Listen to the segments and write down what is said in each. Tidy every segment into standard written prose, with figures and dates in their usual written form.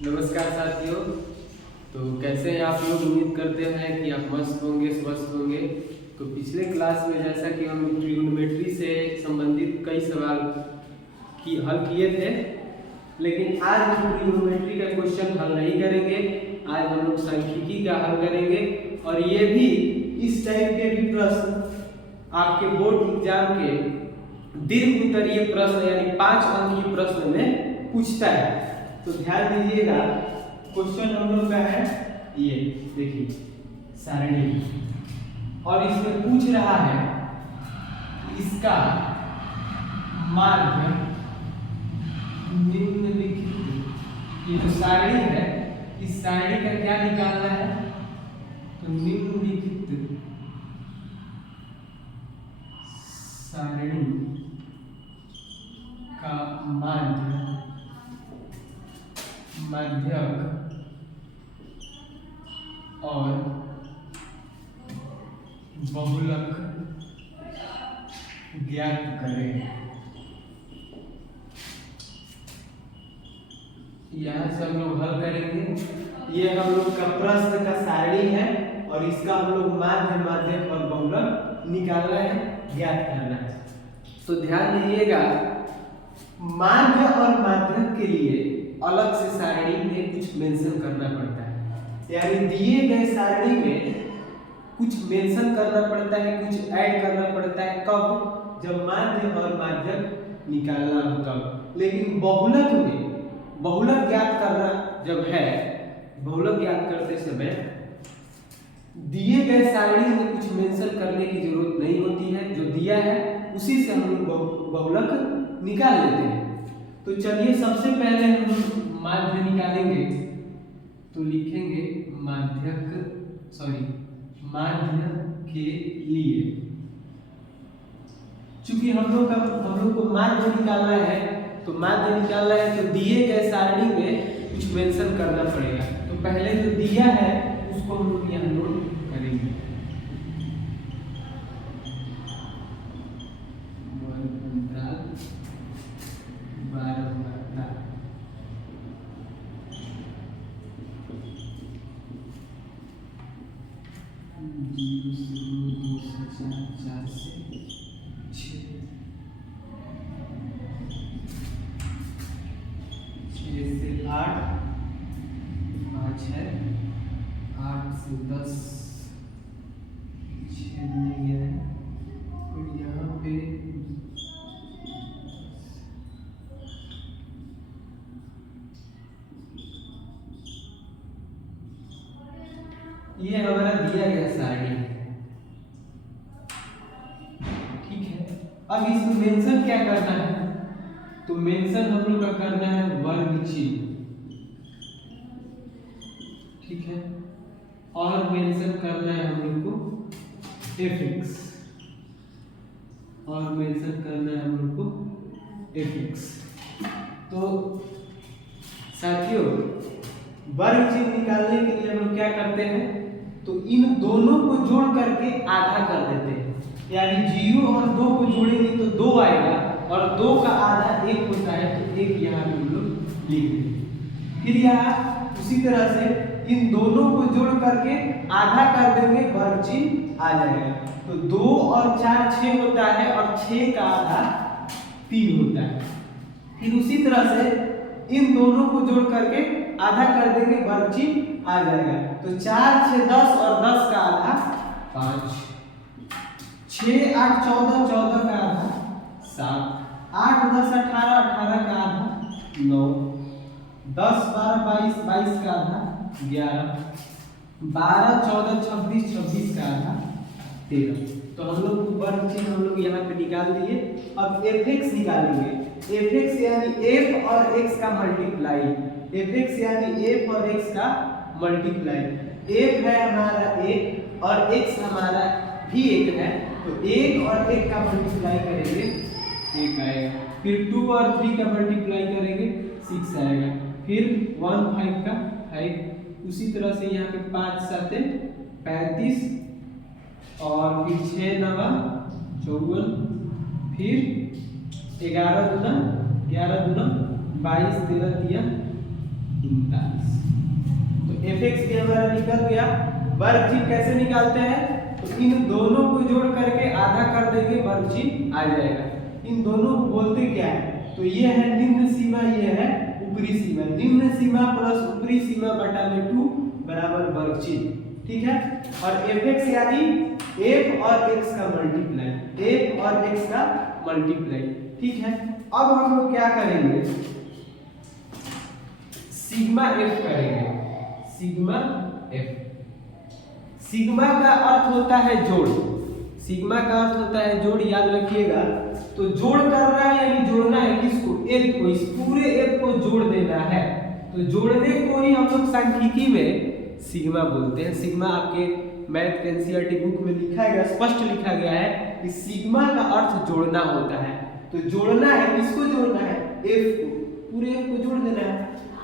नमस्कार साथियों। तो कैसे हैं आप लोग? उम्मीद करते हैं कि आप मस्त होंगे, स्वस्थ होंगे। तो पिछले क्लास में जैसा कि हम ट्रिग्नोमेट्री से संबंधित कई सवाल की हल किए थे, लेकिन आज हम ट्रिग्नोमेट्री का क्वेश्चन हल नहीं करेंगे। आज हम लोग सांख्यिकी का हल करेंगे और ये भी इस टाइप के भी प्रश्न आपके बोर्ड एग्जाम के दीर्घ उत्तरीय प्रश्न यानी 5 अंक की प्रश्न में पूछता है। तो ध्यान दीजिएगा, क्वेश्चन हम लोग का है ये देखिए सारणी, और इसमें पूछ रहा है इसका माध्य निम्नलिखित। ये जो सारणी है, इस सारणी का क्या निकालना है? तो निम्नलिखित सारणी का माध्यक और बहुलक ज्ञात करें। यहाँ से हम लोग हल करेंगे। ये हम लोग का प्रश्न का सारणी है और इसका हम लोग माध्य, माध्यक और बहुलक निकालना है, ज्ञात करना है। तो ध्यान दीजिएगा, माध्य और माध्यक के लिए अलग से सारणी में कुछ मेंशन करना पड़ता है, यानी दिए गए सारणी में कुछ मेंशन करना पड़ता है, कुछ ऐड करना पड़ता है। कब? जब माध्य और माध्यक निकालना हो तब। लेकिन बहुलक में बहुलक ज्ञात करना जब है, बहुलक ज्ञात करते समय दिए गए सारणी में कुछ मेंशन करने की जरूरत नहीं होती है। जो दिया है उसी से हम लोग बहुलक निकाल लेते हैं। तो चलिए सबसे पहले हम माध्य निकालेंगे। तो लिखेंगे माध्य के लिए। चूंकि हम लोग को माध्य निकालना है, तो माध्य निकालना है तो दिए गए सारणी में कुछ मेंशन करना पड़ेगा। तो पहले जो दिया है उसको हम लोग यहाँ नोट करेंगे। ये हमारा दिया गया सारणी है, ठीक है। अब इसमें मेंशन क्या करना है? तो मेंशन हम लोग का करना है वर्ग चिन्ह, ठीक है। और मेंशन करना है हम लोग को एफिक्स, और मेंशन करना है हम लोग को एफिक्स। तो साथियों, वर्ग चिन्ह निकालने के लिए हम लोग क्या करते हैं? तो इन दोनों को जोड़ करके आधा कर देते हैं, यानी 0 और 2 को जोड़ेंगे तो 2 आएगा, और 2 का आधा 1 होता है, तो 1 यहाँ पे हम लोग लिख देंगे। फिर यहाँ उसी तरह से इन दोनों को जोड़ करके आधा कर देंगे, वर्ग चिन्ह आ जाएगा। तो 2 और 4 6 होता है, और 6 का आधा 3 होता है। फिर उसी तरह से इन दोनों को जोड़ करके आधा कर देंगे, वर्ग चिन्ह आ जाएगा। तो 4 6 10 और 10 का आधा 5, 6 8 14, 14 का आधा 7, 8 10 18, 18 का आधा 9, 10 12 22, 22 का आधा 11, 12 14 26, 26 का आधा 13। तो हम लोग वर्ग चिन्ह हम लोग यहाँ पे निकाल दिए। अब एफ निकालेंगे। एफ यानी एफ और एक्स का मल्टीप्लाई, एफ यानी एफ और एक्स का मल्टीप्लाई। एफ है हमारा 1 और एक्स हमारा भी 1 है, तो 1 और 1 का मल्टीप्लाई करेंगे 1 आएगा। फिर 2 और 3 का मल्टीप्लाई करेंगे 6 आएगा। फिर 1 5 का 5। उसी तरह से यहाँ पे 5 7 35, और फिर 6 9 54, फिर 11 दूना 11 दूना 22, 13 तिया 39। तो fx भी हमारा निकल गया। वर्ग चिन्ह कैसे निकालते हैं, तो इन दोनों को जोड़ करके आधा कर देंगे, वर्ग चिन्ह आ जाएगा। इन दोनों को बोलते क्या है, तो ये है निम्न सीमा, ये है ऊपरी सीमा। निम्न सीमा प्लस ऊपरी सीमा बटा में 2 बराबर वर्ग चिन्ह, ठीक है। और fx यानी f और x का मल्टीप्लाई, f और x का मल्टीप्लाई, ठीक है। अब हम लोग क्या करेंगे, सिग्मा f करेंगे, सिग्मा f। सिग्मा का अर्थ होता है जोड़, सिग्मा का अर्थ होता है जोड़, याद रखिएगा। तो जोड़ करना है यानी जोड़ना है किसको, f को, इस पूरे f को जोड़ देना है। तो जोड़ने को ही हम लोग सांख्यिकी में सिग्मा बोलते हैं। सिग्मा आपके मैथ के एनसीईआरटी बुक में लिखा गया, स्पष्ट लिखा गया है कि सिग्मा का अर्थ जोड़ना होता है। तो जोड़ना है, किसको जोड़ना है, f को, पूरे f को जोड़ देना है।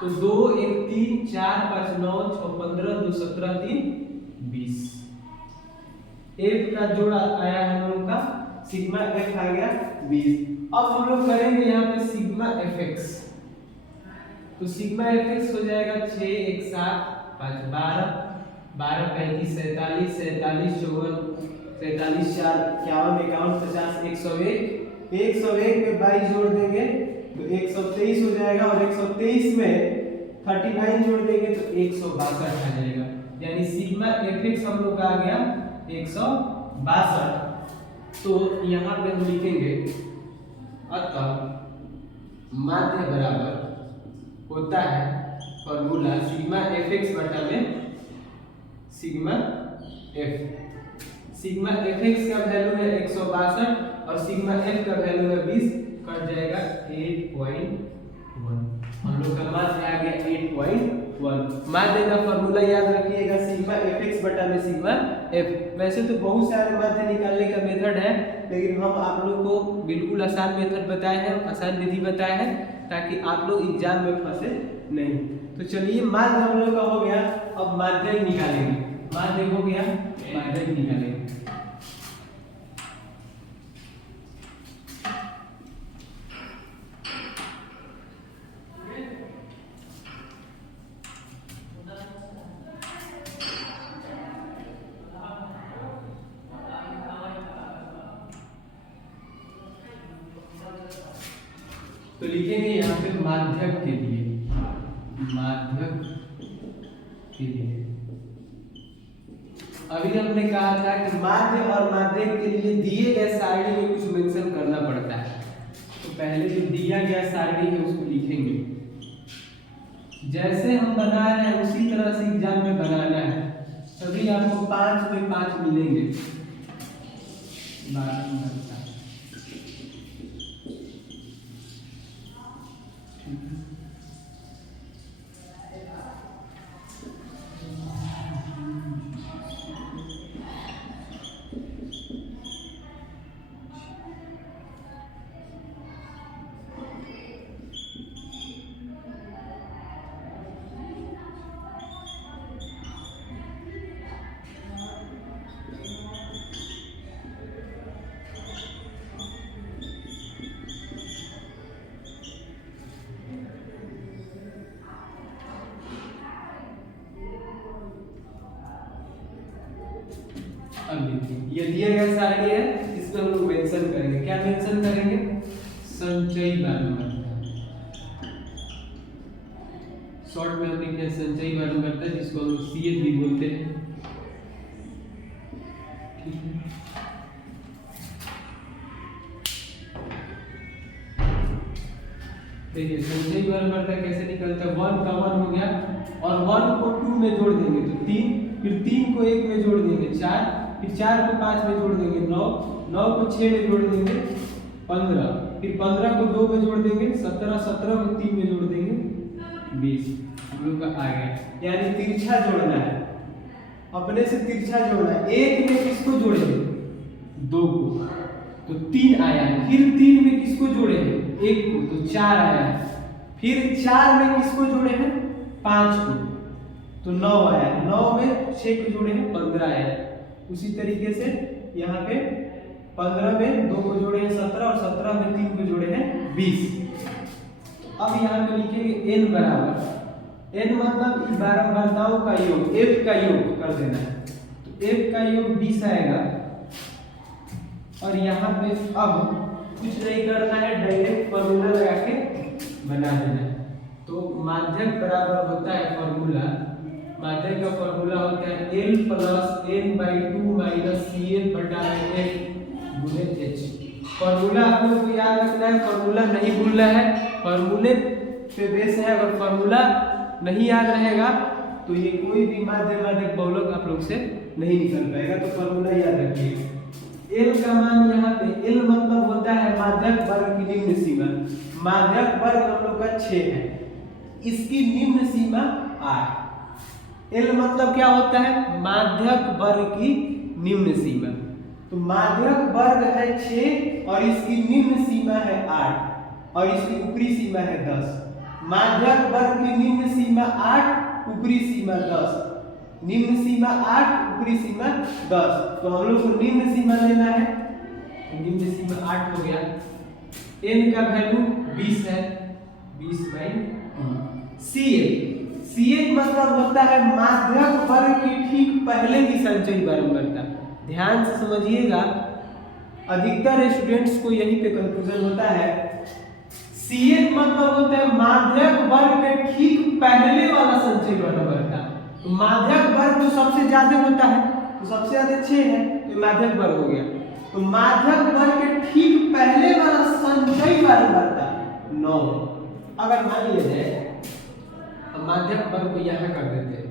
तो 2 1 3 4 5 9 6 15 2 17 3 20 f का जोड़ा आया है हम लोग का, सिग्मा f आ गया 20। अब हम लोग करेंगे यहाँ पे सिग्मा fx। तो सिग्मा fx हो जाएगा 6 1 7 5 12 12 35 47 47 54 47 4 51 51 50 101 101 में 22 जोड़ देंगे तो 123 हो जाएगा, और 123 में 39 जोड़ देंगे तो 162 आ जाएगा। यानी सिग्मा fx हम लोग का आ गया 162। तो यहाँ पे हम लिखेंगे अतः माध्य बराबर होता है फॉर्मूला सिग्मा fx बटा में सिग्मा f। सिग्मा fx का वैल्यू है 162 और सिग्मा f का वैल्यू है 20, कट जाएगा 8.1। हम लोग का माध्य आ गया 8.1। माध्य का फॉर्मूला याद रखिएगा, सिग्मा fx बटा में सिग्मा f। वैसे तो बहुत सारे माध्य निकालने का मेथड है, लेकिन हम आप लोग को बिल्कुल आसान मेथड बताए हैं, आसान विधि बताए हैं, ताकि आप लोग एग्जाम में फंसे नहीं। तो चलिए माध्य हम लोग का हो गया, अब माध्यक निकालेंगे। माध्य हो गया, माध्यक निकालेंगे। तो लिखेंगे यहाँ पे माध्यक के लिए, माध्यक के लिए। अभी हमने कहा था कि माध्य और माध्यक के लिए दिए गए सारणी में कुछ मेंशन करना पड़ता है। तो पहले जो दिया गया सारणी है उसको लिखेंगे, जैसे हम बना रहे हैं उसी तरह से एग्जाम में बनाना है। तभी आपको 5 में 5 मिलेंगे। ये दिया गया सारणी है, इसमें हम लोग मेंशन करेंगे। क्या मेंशन करेंगे, संचयी बारंबारता। शॉर्ट में हम लिखते हैं संचयी बारंबारता, जिसको हम लोग CH भी बोलते हैं। ठीक है, देखिए संचयी बारंबारता कैसे निकलता है। 1 का 1 हो गया, और 1 को 2 में जोड़ देंगे तो 3, फिर 3 को 1 में जोड़ देंगे 4, फिर 4 को 5 में जोड़ देंगे 9, 9 को 6 में जोड़ देंगे 15, फिर 15 को 2 में जोड़ देंगे 17, 17 को 3 में जोड़ देंगे 20। हम लोग का आ गया, यानी तिरछा जोड़ना है, अपने से तिरछा जोड़ना है। 1 में किसको जोड़ेंगे, 2 को, तो 3 आया है। फिर 3 में किसको जोड़े हैं, 1 को, तो 4 आया है। फिर 4 में किसको जोड़े हैं, 5 को, तो 9 आया है। 9 में 6 को जोड़े हैं 15 आया है। उसी तरीके से यहाँ पे 15 में 2 को जोड़े हैं 17, और 17 में 3 को जोड़े हैं 20। अब यहाँ पे लिखेंगे n बराबर, n मतलब इन बारंबारताओं का योग, f का योग कर देना है। तो f का योग 20 आएगा और यहाँ पे अब कुछ नहीं करना है, डायरेक्ट फॉर्मूला लगा के बना देना है। तो माध्यक बराबर होता है फॉर्मूला, माध्यक का फॉर्मूला होता है L plus n/2 minus CL बटा F गुणे H। फॉर्मूला आप लोग को याद रखना है, फॉर्मूला नहीं भूलना है, फॉर्मूले पे बेस है। अगर फॉर्मूला नहीं याद रहेगा तो ये कोई भी माध्यक बहुलक आप लोग से नहीं निकल पाएगा। तो फॉर्मूला याद रखिए। L का मान यहाँ पे, L मतलब होता है माध्यक वर्ग की निम्न सीमा। माध्यक वर्ग हम लोग का 6 है, इसकी निम्न सीमा 8। L मतलब क्या होता है? माध्यक वर्ग की निम्न सीमा। तो माध्यक वर्ग है 6 और इसकी निम्न सीमा है 8 और इसकी ऊपरी सीमा है 10। माध्यक वर्ग की निम्न सीमा 8, ऊपरी सीमा 10। निम्न सीमा 8, ऊपरी सीमा 10। तो हम लोग को निम्न सीमा लेना है, निम्न सीमा 8 हो गया। n का वैल्यू 20 है, 20/2। CL मतलब होता है माध्यक वर्ग की ठीक पहले की संचयी बारंबारता। ध्यान से समझिएगा, अधिकतर स्टूडेंट्स को यहीं पे कंफ्यूजन होता है। CL मतलब होता है माध्यक वर्ग के ठीक पहले वाला संचयी बारंबारता। तो माध्यक वर्ग जो सबसे ज्यादा होता है, तो सबसे ज्यादा 6 है, तो माध्यक वर्ग हो गया। तो माध्यक वर्ग के ठीक पहले वाला संचयी बारंबारता 9। अगर मान लिया जाए हम माध्यक वर्ग को यहां कर देते हैं,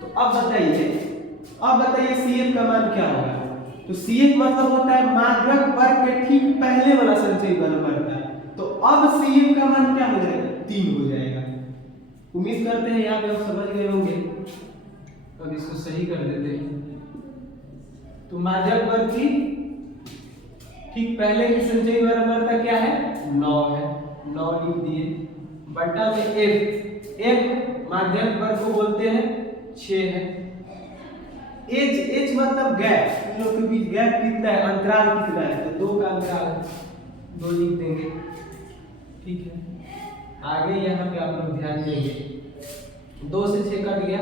तो अब बताइए CF का मान क्या होगा? तो CF मतलब होता है माध्यक वर्ग के ठीक पहले वाला संचयी बारंबारता। तो अब CF का मान क्या हो जाएगा? 3 हो जाएगा। उम्मीद करते हैं यहाँ पे आप समझ गए होंगे। अब इसको सही कर देते हैं। तो माध्यक वर्ग की ठीक पहले की संचयी बारंबारता क्या है? 9 है, 9 लिख दिए बटा में F माध्यक वर्ग को बोलते हैं 6 है। H मतलब गैप, इन लोगों के बीच गैप कितना है, अंतराल कितना है? तो 2 का अंतराल है, 2 लिख देंगे, ठीक है। आगे यहाँ पे आप लोग ध्यान देंगे, 2 से 6 कट गया,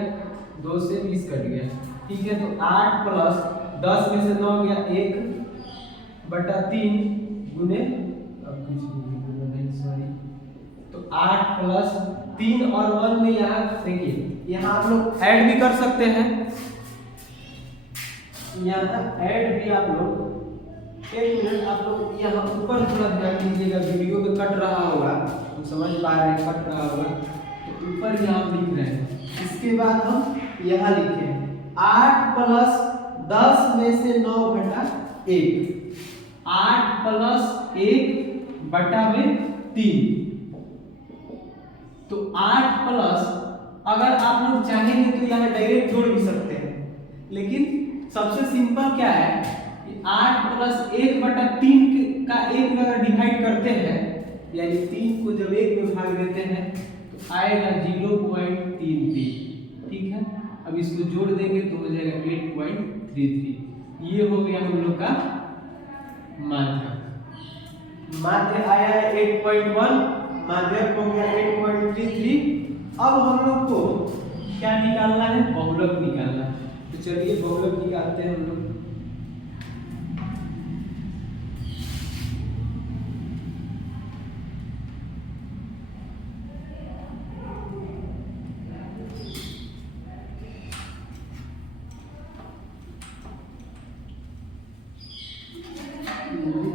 2 से 20 कट गया, ठीक है। तो 8 प्लस 10 में से 9 गया 1/3 गुने, अब कुछ नहीं सॉरी, तो 8 प्लस 3 और 1 में यहाँ देखिए, यहाँ आप लोग ऐड भी कर सकते हैं। यहाँ ऐड भी आप लोग, एक मिनट आप लोग यहाँ ऊपर थोड़ा ध्यान दीजिएगा, वीडियो में कट रहा होगा, हम समझ पा रहे हैं कट रहा होगा, तो ऊपर यहाँ लिख रहे हैं। इसके बाद हम यहाँ लिखे 8 प्लस 10 में से 9/1, 8 प्लस 1 बटा में 3। तो 8 प्लस, अगर आप लोग चाहेंगे तो यहाँ डायरेक्ट जोड़ भी सकते हैं, लेकिन सबसे सिंपल क्या है कि 8 प्लस 1/3 का 1 में अगर डिवाइड करते हैं, यानी 3 को जब 1 में भाग देते हैं तो आएगा 0.33, ठीक है। अब इसको जोड़ देंगे तो हो जाएगा 8.33। ये हो गया हम लोग का माध्य आया है 8.1, माध्यक हो गया 8.33। अब हम लोग को क्या निकालना है? बहुलक निकालना है। तो चलिए बहुलक निकालते हैं हम लोग।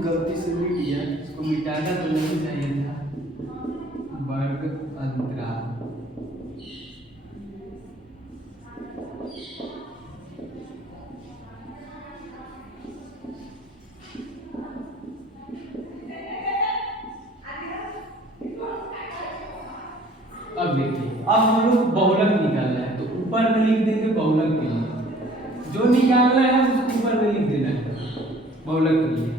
गलती से मिट गया, इसको मिटाना तो नहीं चाहिए था। वर्ग अंतराल, अब देखिए, अब हम लोग बहुलक निकालना है, तो ऊपर में लिख देंगे बहुलक के लिए, जो निकालना है उसको ऊपर में लिख देना है बहुलक के लिए।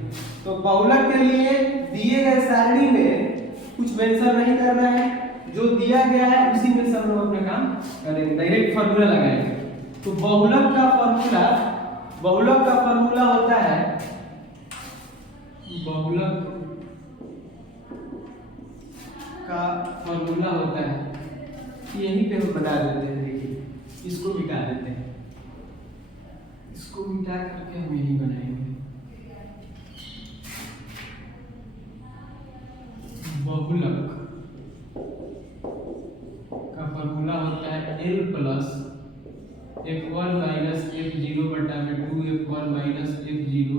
तो बहुलक के लिए दिए गए सारणी में कुछ मेंशन नहीं करना है, जो दिया गया है उसी में सब लोग अपना काम करेंगे, डायरेक्ट फार्मूला लगाएंगे। तो बहुलक का फार्मूला होता है, बहुलक का फार्मूला होता है यहीं पे हम बना देते हैं। देखिए इसको मिटा देते हैं, इसको मिटा करके हम यही बनाएंगे। बहुलक का फॉर्मूला होता है L plus F1 minus F0 बटा में 2F1 minus F0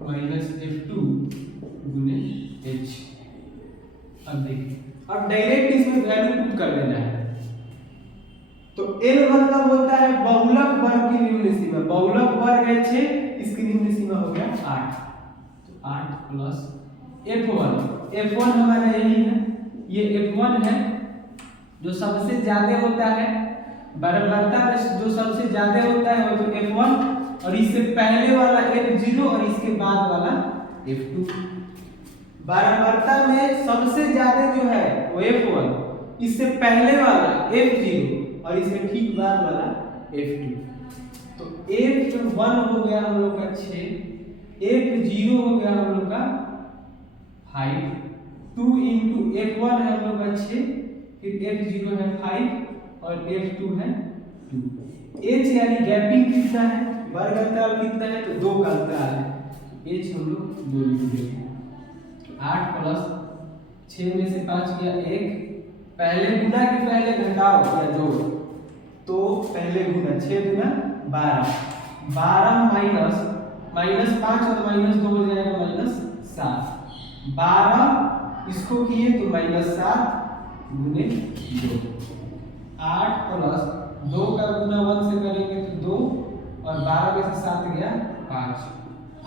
minus F2 गुने H। अब देखिए, अब डायरेक्ट इसमें वैल्यू पुट कर देना है। तो L मतलब होता है बहुलक वर्ग की निम्न सीमा। बहुलक वर्ग है 6, इसकी निम्न सीमा हो गया 8। तो 8 प्लस F1 हमारा यही है, ये F1 है जो सबसे ज्यादा होता है, बराबरता में जो सबसे ज्यादा होता है वो तो F1, और इससे पहले वाला F0 और इसके बाद वाला F2। बराबरता में सबसे ज्यादा जो है वो F1, इससे पहले वाला F0 और इसके ठीक बाद वाला F2। तो F1 हो गया हम लोग का 6, F0 हो गया हम लोग का 5, 2 into F1 है हम लोग का 6, फिर F0 है 5 और F2 है 2। H यानी गैपिंग कितना है, वर्ग अंतराल कितना है, तो 2 का अंतराल है। H हम लोग 2 लिख देंगे। 8 प्लस 6 में से 5 गया 1, पहले गुना कि पहले घटाओ या जोड़, तो पहले गुना 6 गुना 12, 12 माइनस 5 और माइनस 2 हो जाएगा -7, 12 इसको किए तो -7 गुने 2। 8 प्लस 2 का गुना 1 से करेंगे तो 2 और 12 में से 7 गया 5।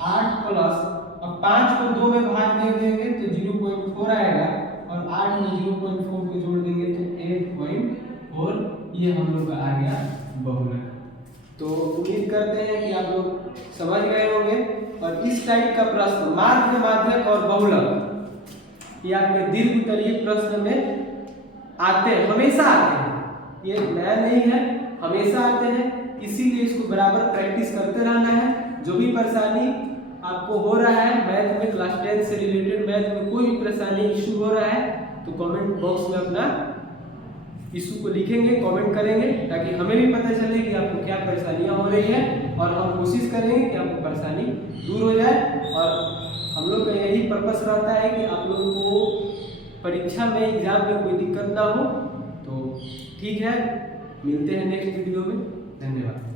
8 प्लस, अब 5 को 2 में भाग दे देंगे तो 0.4 आएगा, और 8 में 0.4 को जोड़ देंगे तो 8.4। ये हम लोग का आ गया बहुलक। तो उम्मीद करते हैं कि आप लोग समझ गए होंगे। और इस टाइप का प्रश्न माध्य, माध्यक और बहुलक ये आपके दीर्घ उत्तरीय प्रश्न में आते हैं, हमेशा आते हैं, ये नया नहीं है, हमेशा आते हैं। इसीलिए इसको बराबर प्रैक्टिस करते रहना है। जो भी परेशानी आपको हो रहा है मैथ में, क्लास 10 से रिलेटेड मैथ में कोई भी परेशानी इशू हो रहा है, तो कमेंट बॉक्स में अपना इशू को लिखेंगे, कमेंट करेंगे, ताकि हमें भी पता चले कि आपको क्या परेशानियां हो रही है, और हम कोशिश करेंगे कि आपको परेशानी दूर हो जाए। और हम लोग का यही पर्पस रहता है कि आप लोगों को परीक्षा में, एग्जाम में कोई दिक्कत ना हो। तो ठीक है, मिलते हैं नेक्स्ट वीडियो में। धन्यवाद।